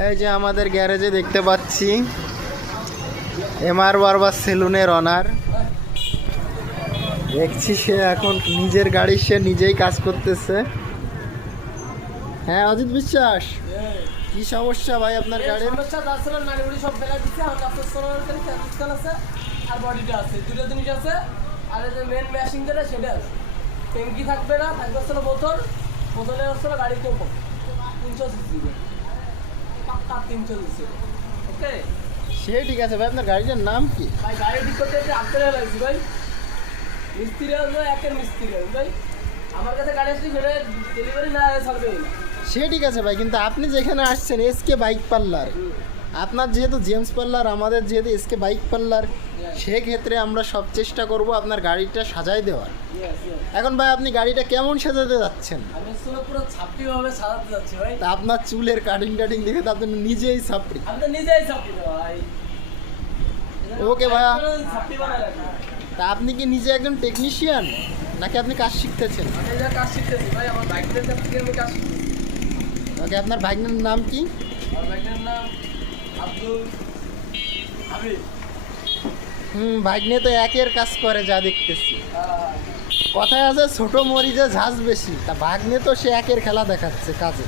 এই যে আমাদের গ্যারেজে দেখতে পাচ্ছি এমআর বারবার সেলুনের অনার। দেখছি সে এখন নিজের গাড়ি সে নিজেই কাজ করতেছে। হ্যাঁ অজিত বিশ্বাস, কি সমস্যা ভাই আপনার গাড়ির? সমস্যা আসলে নাড়িগুড়ি সব ফেলা দিচ্ছে, আর কাপড় সরানোর খালি ক্যাপিটাল আছে আর বডিটা আছে, দুটো জিনিস আছে। আর এই যে মেন ম্যাশিং যেটা সেটা আছে, ট্যাঙ্কি থাকবে না, থাকবে হচ্ছে বোতল, বোতলের হচ্ছে গাড়িতে 300 সিসি, পাক্কা 300 সিসি। ওকে, সে ঠিক আছে ভাই, আপনার গাড়িটার নাম কি? ভাই গাড়ি ঠিক করতে আপনারা লাগছে ভাই, মিস্ত্রি আসবে, একের মিস্ত্রি ভাই। আমার কাছে গাড়ি আসলে সেটা ডেলিভারি না ছাড়বে না। সে ঠিক আছে ভাই, কিন্তু আপনি যেখানে আসছেন এসকে বাইক পার্লার, আপনার যেহেতু জেমস পার্লার, আমাদের যেহেতু এসকে বাইক পার্লার, সেক্ষেত্রে আমরা সব চেষ্টা করব আপনার গাড়িটা সাজাই দেওয়ার। এখন ভাই আপনি গাড়িটা কেমন সাজাতে যাচ্ছেন? আমি আসলে পুরো ছাপড়িভাবে সাজাতে যাচ্ছি ভাই। তা আপনার চুলের কাটিং টাটিং দেখে তো আপনি নিজেই ছাপড়ি। আমি তো নিজেই ছাপড়ি ভাই। ওকে ভাইয়া, ছাপড়ি বানাই রাখি। তা আপনি কি নিজে একজন টেকনিশিয়ান নাকি আপনি কাজ শিখতেছেন? আমি যা কাজ শিখতেছি ভাই, আমার বাইকের কাছ থেকে আমি কাজ শিখতেছি। ওকে, আপনার ভাইয়ের নাম কি? আমার বাইকের নাম আব্দুল হাবিব। ভাগ্নে তো একের কাজ করে যা দেখতেছি। কথায় আছে ছোট মরিচে ঝাঁজ বেশি, তা ভাগ্নে তো সে একের খেলা দেখাচ্ছে কাজে।